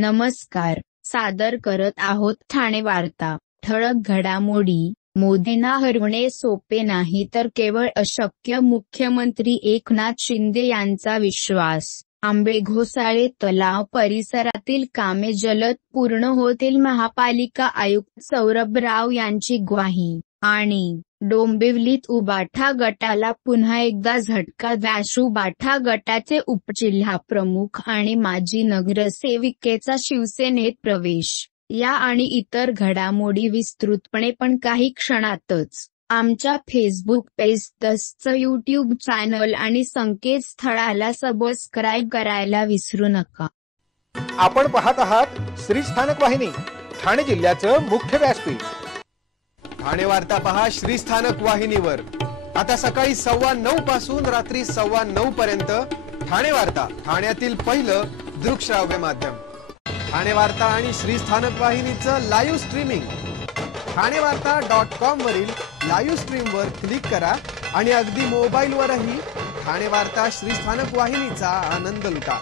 नमस्कार. सादर करत आहोत ठाणे वार्ता. ठळक घडामोडी. मोदींना हरवणे सोपे नाही तर केवळ अशक्य, मुख्यमंत्री एकनाथ शिंदे यांचा विश्वास. आंबेघोसाळे तलाव परिसरातील कामे जलद पूर्ण होतील, महापालिका आयुक्त सौरभ राव यांची ग्वाही. आणि डोंबिवलीत उबाठा गटाला पुन्हा एकदा झटका, उबाठा गटाचे उपजिल्हाप्रमुख आणि माजी नगरसेविकेचा शिवसेनेत प्रवेश. या आणि इतर घडामोडी विस्तृतपणे पण काही क्षणातच. आमच्या फेसबुक पेज तसंच यूट्यूब चॅनल आणि संकेतस्थळाला सबस्क्राईब करायला विसरू नका. आपण पाहत आहात श्री स्थानक वाहिनी, ठाणे जिल्ह्याचं मुख्य व्यासपीठ. ठाणे वार्ता पहा श्री स्थानक वाहिनीवर. आता सकाळी 9:15 पासून रात्री 9:15 पर्यंत ठाणे वार्ता, ठाण्यातील पहिलं दृकश्राव्य माध्यम. ठाणे वार्ता आणि श्री स्थानक वाहिनीचं लाईव्ह स्ट्रीमिंग. ठाणेवार्ता.com वरील लाईव्ह स्ट्रीमवर क्लिक करा आणि अगदी मोबाईलवरही ठाणे वार्ता श्री स्थानक वाहिनीचा आनंद लुटा.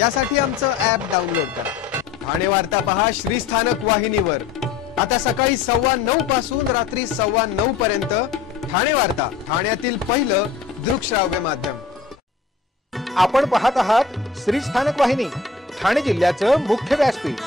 यासाठी आमचं ॲप डाउनलोड करा. ठाणे वार्ता पहा श्री स्थानक वाहिनीवर. आता सकाळी 9:15 पासून रात्री 9:15 पर्यंत ठाणे वार्ता, ठाण्यातील पहिलं दृकश्राव्य माध्यम. आपण पाहत आहात श्री स्थानक वाहिनी, ठाणे जिल्ह्याचं मुख्य व्यासपीठ.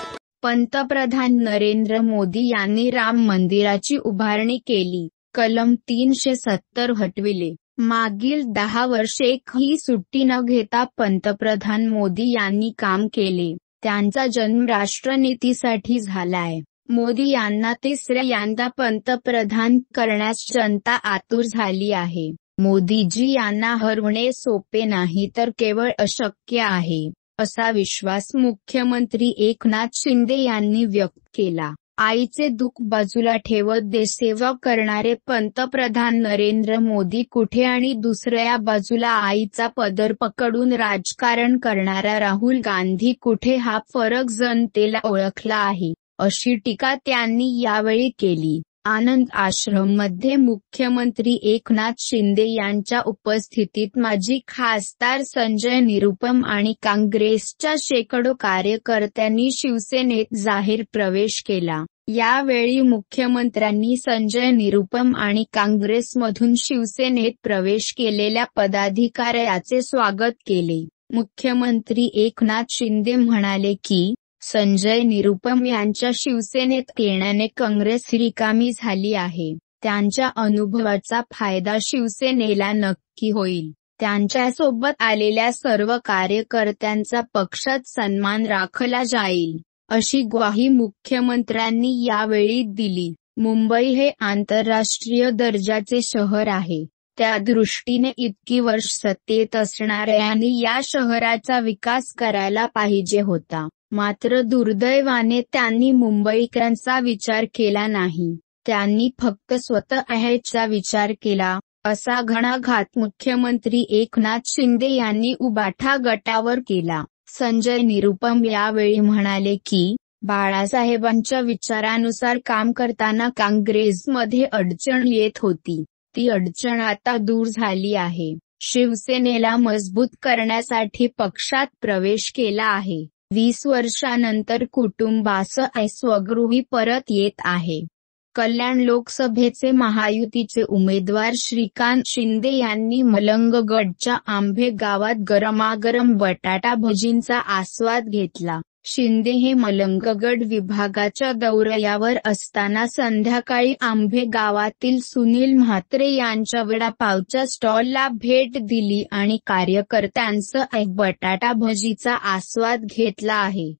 पंतप्रधान नरेंद्र मोदी यांनी राम मंदिराची उभारणी केली. कलम 370 हटविले. मागील 10 वर्षे एकही सुट्टी न घेता पंतप्रधान मोदी यांनी काम केले. त्यांचा जन्म राष्ट्रनीतीसाठी झालाय. मोदी यांना तिसऱ्यांदा पंतप्रधान करण्यास जनता आतुर झाली आहे. मोदीजी यांना हरवणे सोपे नाही तर केवळ अशक्य आहे, असा विश्वास मुख्यमंत्री एकनाथ शिंदे यांनी व्यक्त केला. आईचे दुःख बाजूला ठेवत देशसेवा करणारे पंतप्रधान नरेंद्र मोदी कुठे आणि दुसऱ्या बाजूला आईचा पदर पकडून राजकारण करणारा राहुल गांधी कुठे, हा फरक जनतेला ओळखला आहे, अशी टीका त्यांनी यावेळी केली. आनंद आश्रममध्ये मुख्यमंत्री एकनाथ शिंदे यांच्या उपस्थितीत माजी खासदार संजय निरुपम आणि काँग्रेसच्या शेकडो कार्यकर्त्यांनी शिवसेनेत जाहीर प्रवेश केला. यावेळी मुख्यमंत्र्यांनी संजय निरुपम आणि काँग्रेसमधून शिवसेनेत प्रवेश केलेल्या पदाधिकाऱ्याचे स्वागत केले. मुख्यमंत्री एकनाथ शिंदे म्हणाले की, संजय निरुपम यांच्या शिवसेनेत येण्याने काँग्रेस रिकामी झाली आहे. त्यांच्या अनुभवाचा फायदा शिवसेनेला नक्की होईल. त्यांच्यासोबत आलेल्या सर्व कार्यकर्त्यांचा पक्षात सन्मान राखला जाईल, अशी ग्वाही मुख्यमंत्र्यांनी यावेळी दिली. मुंबई हे आंतरराष्ट्रीय दर्जाचे शहर आहे. त्या दृष्टीने इतकी वर्ष सत्तेत असणाऱ्यांनी या शहराचा विकास करायला पाहिजे होता. मात्र दुर्दैवाने त्यांनी मुंबईकरांचा विचार केला नाही. त्यांनी फक्त स्वतःचा विचार केला, असा घणाघात मुख्यमंत्री एकनाथ शिंदे यांनी उबाठा गटावर केला. संजय निरुपम यावेळी म्हणाले की, बाळासाहेबांच्या विचारानुसार काम करताना काँग्रेसमध्ये अडचण येत होती. ती अडचण आता दूर झाली आहे. शिवसेनेला मजबूत करण्यासाठी पक्षात प्रवेश केला आहे. 20 वर्षांनंतर कुटुंबासह स्वगृही परत येत आहे. कल्याण लोकसभेचे महायुतीचे उमेदवार श्रीकांत शिंदे यांनी मलंगगडच्या आंबे गावात गरमागरम बटाटा भजींचा आस्वाद घेतला. शिंदे हे मलंगगड विभागाच्या दौऱ्यावर असताना संध्याकाळी आंबे गावातील सुनील म्हात्रे यांच्या वडापावच्या स्टॉलला भेट दिली आणि कार्यकर्त्यांसह बटाटा भजीचा आस्वाद घेतला आहे.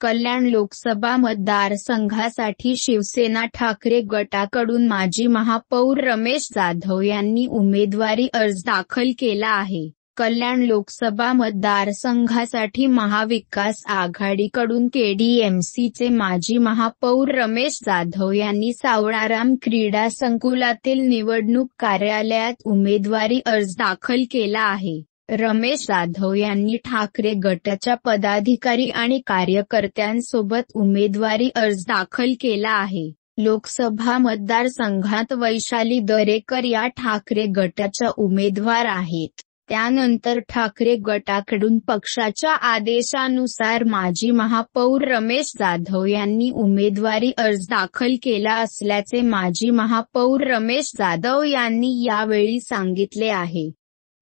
कल्याण लोकसभा मतदारसंघासाठी शिवसेना ठाकरे गटाकडून माजी महापौर रमेश जाधव यांनी उमेदवारी अर्ज दाखल केला आहे. कल्याण लोकसभा मतदारसंघासाठी महाविकास आघाडीकडून केडीएमसीचे माजी महापौर रमेश जाधव यांनी सावळाराम क्रीडा संकुलातील निवडणूक कार्यालयात उमेदवारी अर्ज दाखल केला आहे. रमेश जाधव यांनी ठाकरे गटाच्या पदाधिकारी आणि कार्यकर्त्यांसोबत उमेदवारी अर्ज दाखल केला आहे. लोकसभा मतदारसंघात वैशाली दरेकर या ठाकरे गटाच्या उमेदवार आहेत. त्यानंतर ठाकरे गटाकडून पक्षाच्या आदेशानुसार माजी महापौर रमेश जाधव यांनी उमेदवारी अर्ज दाखल केला असल्याचे माजी महापौर रमेश जाधव यांनी यावेळी सांगितले आहे.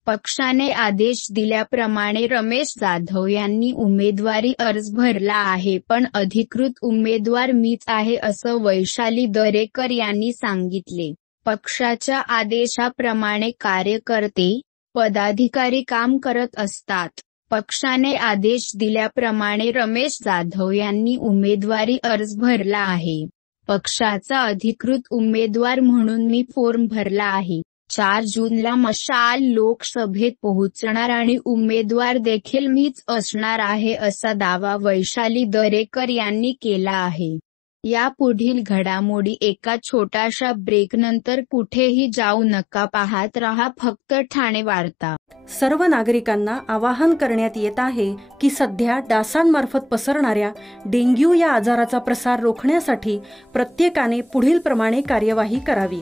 पक्षाने आदेश दिल्याप्रमाणे रमेश जाधव यांनी उमेदवारी अर्ज भरला आहे, पण अधिकृत उमेदवार मीच आहे असं वैशाली दरेकर यांनी सांगितले. पक्षाच्या आदेशाप्रमाणे कार्यकर्ते, पदाधिकारी काम करत असतात. पक्षाने आदेश दिल्याप्रमाणे रमेश जाधव यांनी उमेदवारी अर्ज भरला आहे. पक्षाचा अधिकृत उमेदवार म्हणून मी फॉर्म भरला आहे. 4 जूनला मशाल लोकसभेत पोहोचणार आणि उमेदवार देखील मीच असणार आहे असा दावा वैशाली दरेकर यांनी केला आहे. यापुढील घडामोडी एका छोट्याशा ब्रेकनंतर कुठेही जाऊ नका, पाहत रहा फक्त ठाणे वार्ता. सर्व नागरिकांना आवाहन करण्यात येत आहे की सध्या डासांमार्फत पसरणाऱ्या डेंग्यू या आजाराचा प्रसार रोखण्यासाठी प्रत्येकाने पुढीलप्रमाणे कार्यवाही करावी.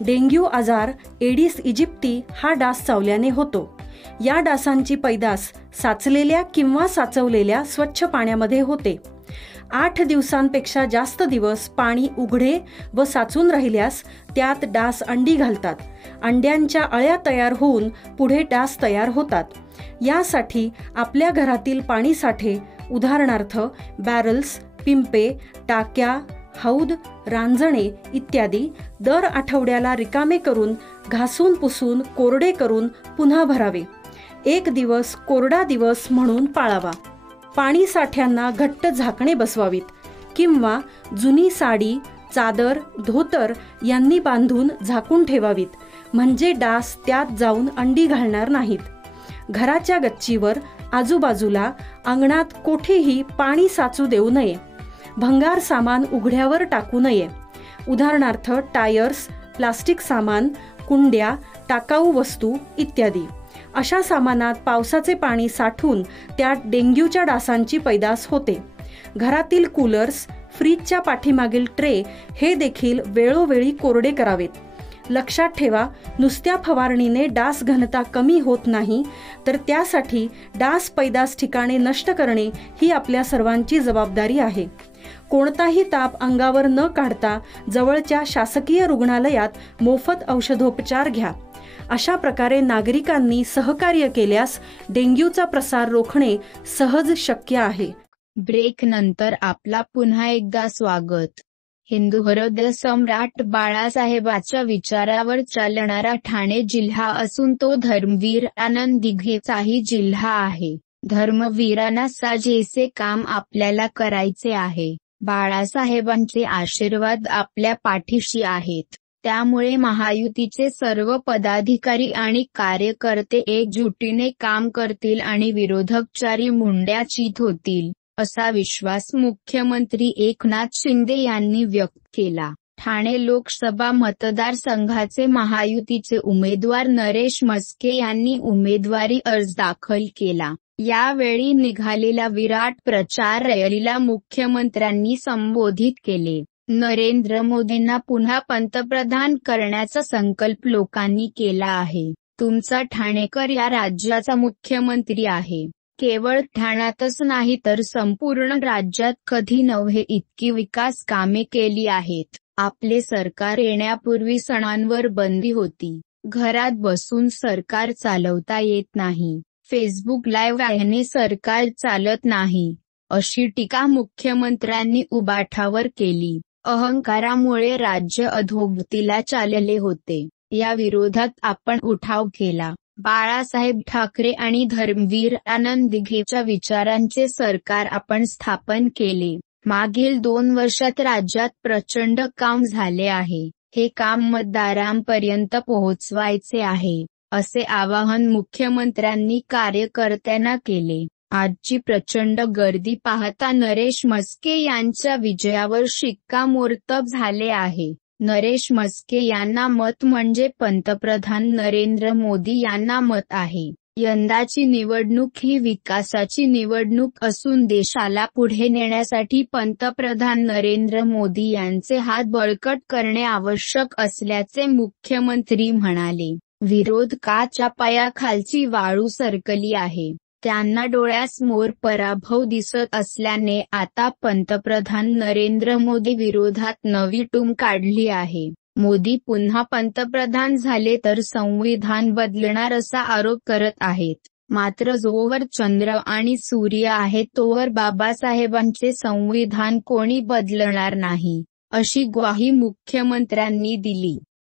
डेंग्यू आजार एडिस इजिप्ती हा डास चावल्याने होतो. या डासांची पैदास साचलेल्या किंवा साचवलेल्या स्वच्छ पाण्यामध्ये होते. 8 दिवसांपेक्षा जास्त दिवस पाणी उघडे व साचून राहिल्यास त्यात डास अंडी घालतात. अंड्यांच्या अळ्या तयार होऊन पुढे डास तयार होतात. यासाठी आपल्या घरातील पाणीसाठे, उदाहरणार्थ बॅरल्स, पिंपे, टाक्या, हौद, रांजणे इत्यादी दर आठवड्याला रिकामे करून घासून पुसून कोरडे करून पुन्हा भरावे. 1 दिवस कोरडा दिवस म्हणून पाळावा. पाणी साठ्यांना घट्ट झाकणे बसवावीत किंवा जुनी साडी, चादर, धोतर यांनी बांधून झाकून ठेवावीत, म्हणजे डास त्यात जाऊन अंडी घालणार नाहीत. घराच्या गच्चीवर, आजूबाजूला, अंगणात कोठेही पाणी साचू देऊ नये. भंगार सामान उघड्यावर टाकू नये, उदाहरणार्थ टायर्स, प्लास्टिक सामान, कुंड्या, टाकाऊ वस्तू इत्यादी. अशा सामानात पावसाचे पाणी साठून त्यात डेंग्यूच्या डासांची पैदास होते. घरातील कूलर्स, फ्रीजच्या पाठीमागील ट्रे हे देखील वेळोवेळी कोरडे करावेत. लक्षात ठेवा, नुसत्या फवारणीने डास घनता कमी होत नाही, तर त्यासाठी डास पैदास ठिकाणे नष्ट करणे ही आपल्या सर्वांची जबाबदारी आहे. कोणताही ताप अंगावर न काढता जवळच्या शासकीय रुग्णालयात मोफत औषधोपचार घ्या. अशा प्रकारे नागरिकांनी सहकार्य केल्यास डेंग्यूचा प्रसार रोखणे सहज शक्य आहे. ब्रेक नंतर आपला पुन्हा एकदा स्वागत. हिंदू हृदय सम्राट बाळासाहेबांच्या विचारावर चालणारा ठाणे जिल्हा असून तो धर्मवीर आनंद दिघेचाही जिल्हा आहे. धर्मवीरांना साजेसे काम आपल्याला करायचे आहे. बाळासाहेबांचे आशीर्वाद आपल्या पाठीशी आहेत. त्यामुळे महायुतीचे सर्व पदाधिकारी आणि कार्यकर्ते एकजुटीने काम करतील आणि विरोधक चारी मुंड्या चित होतील, असा विश्वास मुख्यमंत्री एकनाथ शिंदे यांनी व्यक्त केला. ठाणे लोकसभा मतदारसंघाचे महायुतीचे उमेदवार नरेश म्हस्के यांनी उमेदवारी अर्ज दाखल केला. यावेळी निघालेल्या विराट प्रचार रॅलीला मुख्यमंत्र्यांनी संबोधित केले. नरेंद्र मोदींना पुन्हा पंतप्रधान करण्याचा संकल्प लोकांनी केला आहे. तुमचा ठाणेकर या राज्याचा मुख्यमंत्री आहे. केवळ ठाण्यातच नाही तर संपूर्ण राज्यात कधी नव्हे इतकी विकास कामे केली आहेत. आपले सरकार येण्यापूर्वी सणांवर बंदी होती. घरात बसून सरकार चालवता येत नाही. फेसबुक लाईव्ह याने सरकार चालत नाही, अशी टीका मुख्यमंत्र्यांनी उबाठावर केली. अहंकारामुळे राज्य अधोगतीला चालले होते. या विरोधात आपण उठाव केला. बाळासाहेब ठाकरे आणि धर्मवीर आनंद दिघेच्या विचारांचे सरकार आपण स्थापन केले. मागील 2 वर्षात राज्यात प्रचंड काम झाले आहे. हे काम मतदारांपर्यंत पोहोचवायचे आहे, असे आवाहन मुख्यमंत्र्यांनी कार्यकर्त्यांना केले. आजची प्रचंड गर्दी पाहता नरेश म्हस्के यांच्या विजयावर शिक्कामोर्तब झाले आहे. नरेश म्हस्के यांना मत म्हणजे पंतप्रधान नरेंद्र मोदी यांना मत आहे. यंदाची निवडणूक ही विकासाची निवडणूक असून देशाला पुढे नेण्यासाठी पंतप्रधान नरेंद्र मोदी यांचे हात बळकट करणे आवश्यक असल्याचे मुख्यमंत्री म्हणाले. विरोधकाच्या पायाखालची वाळू सरकली आहे. त्यांना डोळ्यासमोर पराभव दिसत असल्याने आता पंतप्रधान नरेंद्र मोदी विरोधात नवी टूम काढली आहे. मोदी पुन्हा पंतप्रधान झाले तर संविधान बदलणार असा आरोप करत आहेत. मात्र जोवर चंद्र आणि सूर्य आहे तोवर बाबासाहेबांचे संविधान कोणी बदलणार नाही, अशी ग्वाही मुख्यमंत्र्यांनी दिली.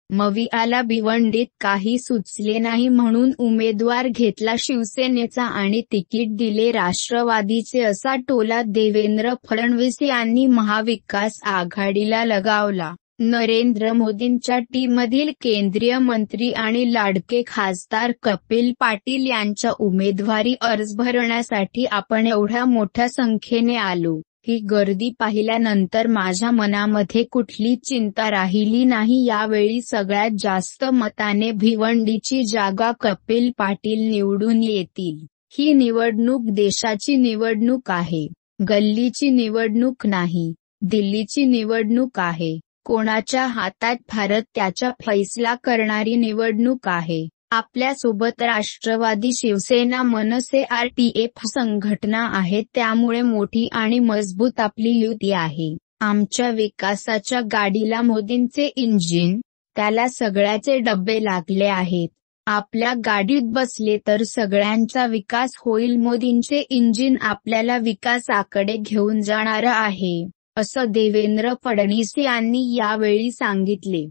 मविआला भिवंडीत काही सुचले नाही म्हणून उमेदवार घेतला शिवसेनेचा आणि तिकीट दिले राष्ट्रवादीचे असा टोला देवेंद्र फडणवीस यांनी महाविकास आघाडीला लगावला. नरेंद्र मोदींच्या टीममधील केंद्रीय मंत्री आणि लाडके खासदार कपिल पाटील यांच्या उमेदवारी अर्ज भरण्यासाठी आपण एवढ्या मोठ्या संख्येने आलो. ही गर्दी पाहिल्यानंतर माझ्या मनामध्ये कुठली चिंता राहिली नाही. यावेळी सगळ्यात जास्त मताने भिवंडीची जागा कपिल पाटील निवडून येतील. ही निवडणूक देशाची निवडणूक आहे, गल्लीची निवडणूक नाही. दिल्लीची निवडणूक आहे. कोणाच्या हातात भारत त्याचा फैसला करणारी निवडणूक आहे. आपल्यासोबत राष्ट्रवादी, शिवसेना, मनसे, RTF संघटना आहेत. त्यामुळे मोठी आणि मजबूत आपली युती आहे. आमच्या विकासाच्या गाडीला मोदींचे इंजिन, त्याला सगळ्याचे डबे लागले आहेत. आपल्या गाडीत बसले तर सगळ्यांचा विकास होईल. मोदींचे इंजिन आपल्याला विकासाकडे घेऊन जाणार आहे, असं देवेंद्र फडणवीस यांनी यावेळी सांगितले.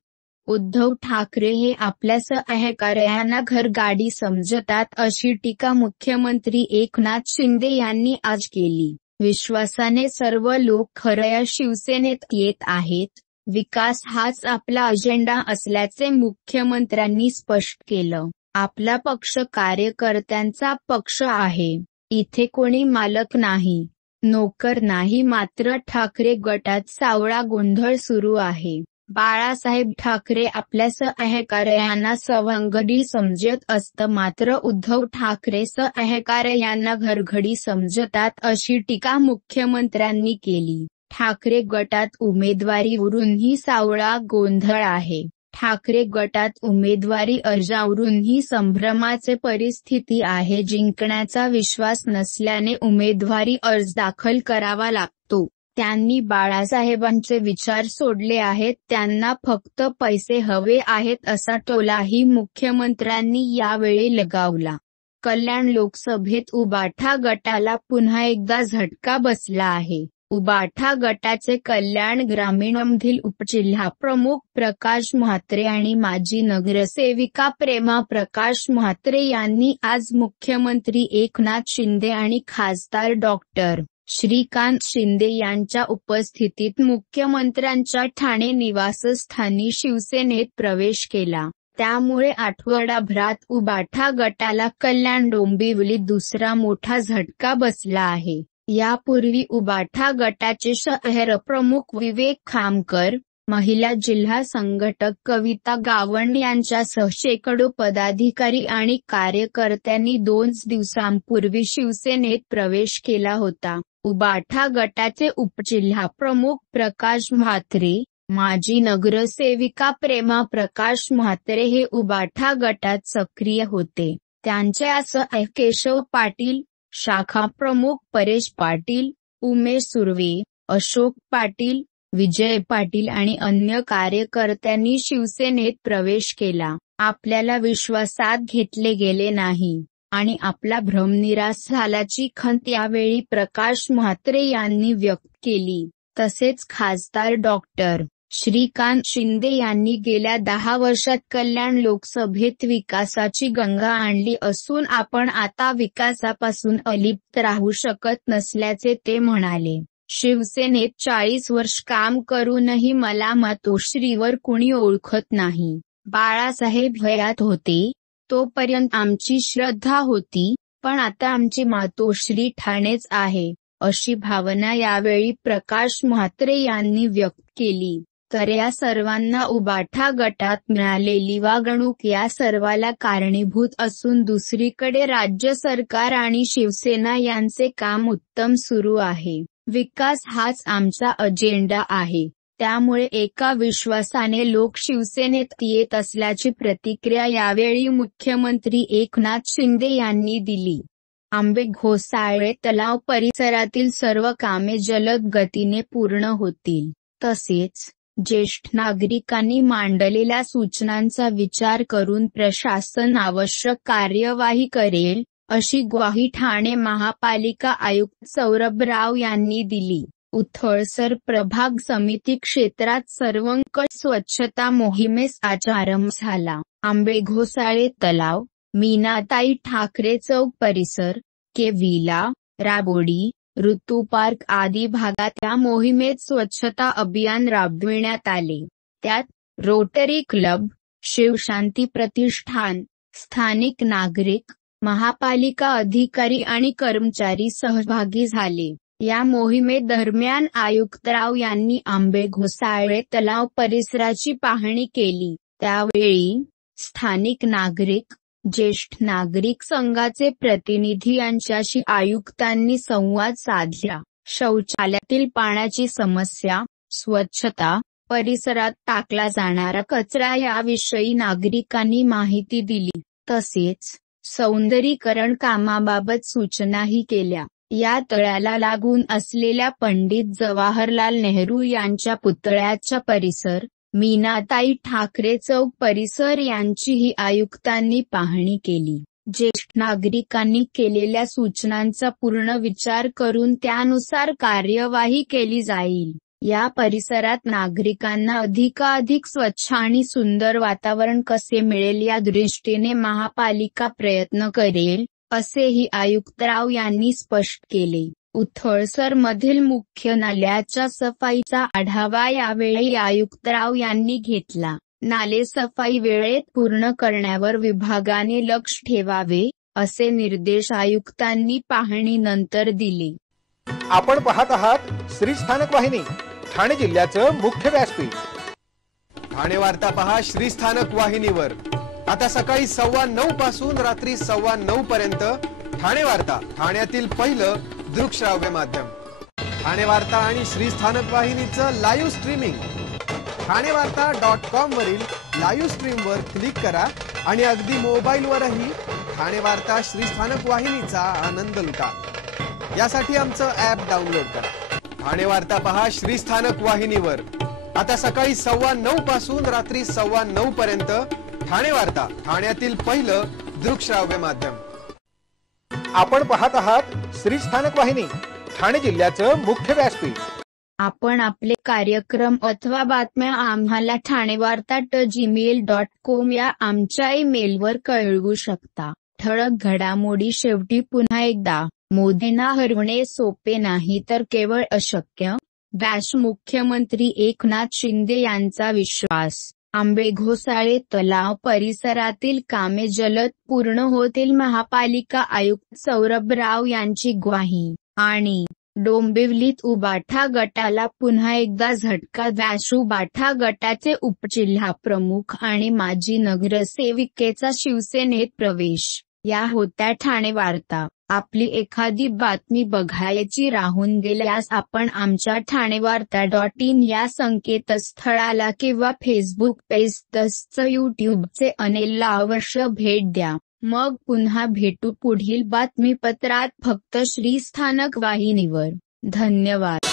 उद्धव ठाकरे हे आपल्या सहकार्यांना घरगाडी समजतात, अशी टीका मुख्यमंत्री एकनाथ शिंदे यांनी आज केली. विश्वासाने सर्व लोक खऱ्या शिवसेनेत येत आहेत. विकास हाच आपला अजेंडा असल्याचे मुख्यमंत्र्यांनी स्पष्ट केलं. आपला पक्ष कार्यकर्त्यांचा पक्ष आहे. इथे कोणी मालक नाही, नोकर नाही. मात्र ठाकरे गटात सावळा गोंधळ सुरू आहे. बाळासाहेब ठाकरे आपल्या सहकार्यांना सवंगडी समजत असतं, मात्र उद्धव ठाकरे सहकार्यांना घरघडी समजतात, अशी टीका मुख्यमंत्र्यांनी केली. ठाकरे गटात उमेदवारीवरूनही सावळा गोंधळ आहे. ठाकरे गटात उमेदवारी अर्जावरूनही संभ्रमाचे परिस्थिती आहे. जिंकण्याचा विश्वास नसल्याने उमेदवारी अर्ज दाखल करावा लागतो. त्यांनी बाळासाहेबांचे विचार सोडले आहेत, त्यांना फक्त पैसे हवे आहेत, असा टोलाही मुख्यमंत्र्यांनी यावेळी लगावला. कल्याण लोकसभेत उबाठा गटाला पुन्हा एकदा झटका बसला आहे. उबाठा गटाचे कल्याण ग्रामीणमधील उपजिल्हाप्रमुख प्रकाश म्हात्रे आणि माजी नगरसेविका प्रेमा प्रकाश म्हात्रे यांनी आज मुख्यमंत्री एकनाथ शिंदे आणि खासदार डॉक्टर श्रीकांत शिंदे यांच्या उपस्थितीत मुख्यमंत्र्यांच्या ठाणे निवासस्थानी शिवसेनेत प्रवेश केला. त्यामुळे आठवडाभरात उबाठा गटाला कल्याण डोंबिवलीत दुसरा मोठा झटका बसला आहे. यापूर्वी उबाठा गटाचे शहर प्रमुख विवेक खामकर, महिला जिल्हा संघटक कविता गावंड यांच्यासह शेकडो पदाधिकारी आणि कार्यकर्त्यांनी 2 दिवसांपूर्वी शिवसेनेत प्रवेश केला होता. उबाठा गटाचे उपजिल्हाप्रमुख प्रकाश म्हात्रे, माजी नगरसेविका प्रेमा प्रकाश म्हात्रे हे उबाठा गटात सक्रिय होते. त्यांच्यासह केशव पाटील, शाखा प्रमुख परेश पाटील, उमेश सुर्वे, अशोक पाटील, विजय पाटील आणि अन्य कार्यकर्त्यांनी शिवसेनेत प्रवेश केला. आपल्याला विश्वासात घेतले गेले नाही आणि आपला भ्रम निराश झाल्याची खंत यावेळी प्रकाश म्हात्रे यांनी व्यक्त केली. तसेच खासदार डॉक्टर श्रीकांत शिंदे यांनी गेल्या 10 वर्षात कल्याण लोकसभेत विकासाची गंगा आणली असून आपण आता विकासापासून अलिप्त राहू शकत नसल्याचे ते म्हणाले. शिवसेनेत 40 वर्ष काम करूनही मला मातोश्रीवर कुणी ओळखत नाही. बाळासाहेब हयात होते तोपर्यंत आमची श्रद्धा होती, पण आता आमची मातोश्री ठाणेच आहे, अशी भावना यावेळी प्रकाश म्हात्रे यांनी व्यक्त केली. तर या सर्वांना उबाठा गटात मिळालेली वागणूक या सर्वाला कारणीभूत असून दुसरीकडे राज्य सरकार आणि शिवसेना यांचे काम उत्तम सुरू आहे. विकास हाच आमचा अजेंडा आहे. त्यामुळे एका विश्वासाने लोक शिवसेनेत येत असल्याची प्रतिक्रिया यावेळी मुख्यमंत्री एकनाथ शिंदे यांनी दिली. आंबे घोसाळे तलाव परिसरातील सर्व कामे जलद गतीने पूर्ण होतील. तसेच ज्येष्ठ नागरिकांनी मांडलेल्या सूचनांचा विचार करून प्रशासन आवश्यक कार्यवाही करेल, अशी ग्वाही ठाणे महापालिका आयुक्त सौरभ राव यांनी दिली. उथळसर प्रभाग समिती क्षेत्रात सर्वंकष स्वच्छता मोहिमेस आरंभ झाला. आंबे घोसाळे तलाव, मीनाताई ठाकरे चौक परिसर, के विला, राबोडी, ऋतू पार्क आदी भागात या मोहिमेत स्वच्छता अभियान राबविण्यात आले. त्यात रोटरी क्लब, शिवशांती प्रतिष्ठान, स्थानिक नागरिक, महापालिका अधिकारी आणि कर्मचारी सहभागी झाले. या मोहिमेदरम्यान आयुक्तराव यांनी आंबे घोसाळे तलाव परिसराची पाहणी केली. त्यावेळी स्थानिक नागरिक, ज्येष्ठ नागरिक संघाचे प्रतिनिधी यांच्याशी आयुक्तांनी संवाद साधला. शौचालयातील पाण्याची समस्या, स्वच्छता, परिसरात टाकला जाणारा कचरा याविषयी नागरिकांनी माहिती दिली. तसेच सौंदर्यीकरण कामाबाबत सूचनाही केल्या. या तळ्याला लागून असलेल्या पंडित जवाहरलाल नेहरू यांच्या पुतळ्याचा परिसर, मीनाताई ठाकरे चौक परिसर यांचीही आयुक्तांनी पाहणी केली. ज्येष्ठ नागरिकांनी केलेल्या सूचनांचा पूर्ण विचार करून त्यानुसार कार्यवाही केली जाईल. या परिसरात नागरिकांना अधिकाधिक स्वच्छ आणि सुंदर वातावरण कसे मिळेल या दृष्टीने महापालिका प्रयत्न करेल, असेही आयुक्तराव यांनी स्पष्ट केले. उथळसर मधील मुख्य नाल्याच्या सफाईचा आढावा यावेळी आयुक्तराव यांनी घेतला. नाले सफाई वेळेत पूर्ण करण्यावर विभागाने लक्ष ठेवावे, असे निर्देश आयुक्तांनी पाहणीनंतर दिले. आपण पाहत आहात श्री स्थानक वाहिनी, ठाणे जिल्ह्याचं मुख्य व्यासपीठ. ठाणे वार्ता पहा श्री स्थानक वाहिनीवर. आता सकाळी 9:15 पासून रात्री 9:15 पर्यंत ठाणे वार्ता, ठाण्यातील पहिलं दृकश्राव्य माध्यम. ठाणे वार्ता आणि श्री स्थानक वाहिनीचं लाईव्ह स्ट्रीमिंग ठाणेवार्ता.com वरील लाईव्ह स्ट्रीमवर क्लिक करा आणि अगदी मोबाईलवरही ठाणे वार्ता श्री स्थानक वाहिनीचा आनंद लुटा. यासाठी आमचं ॲप डाउनलोड करा. ठाणे वार्ता पहा श्री स्थानक वाहिनीवर. आता सकाळी 9:15 पासून रात्री 9:15 पर्यंत ठाणे वार्ता, ठाण्यातील पहिलं दृकश्राव्य माध्यम. आपण पाहत आहात श्री स्थानक वाहिनी, ठाणे जिल्ह्याचं मुख्य व्यासपीठ. आपण आपले कार्यक्रम अथवा बातम्या आम्हाला ठाणेवार्ता@gmail.com या आमच्या ईमेलवर कळवू शकता. ठळक घडामोडी शेवटी पुन्हा एकदा. मोदींना हरवणे सोपे नाही तर केवळ अशक्य. मुख्यमंत्री एकनाथ शिंदे यांचा विश्वास. आंबे घोसाळे तलाव परिसरातील कामे जलद पूर्ण होतील, महापालिका आयुक्त सौरभ राव यांची ग्वाही. आणि डोंबिवलीत उबाठा गटाला पुन्हा एकदा झटका. उबाठा गटाचे उपजिल्हाप्रमुख आणि माजी नगरसेविकेचा शिवसेनेत प्रवेश. या होत्या ठाणे वार्ता. आपली एखादी बातमी बघायची राहून गेल्यास आपण आमच्या ठाणेवार्ता.in या संकेतस्थळाला किंवा फेसबुक पेज तसंच यूट्यूबचे चॅनेलला अवश्य भेट द्या. मग पुन्हा भेटू पुढील बातमीपत्रात, फक्त श्री स्थानक वाहिनीवर. धन्यवाद.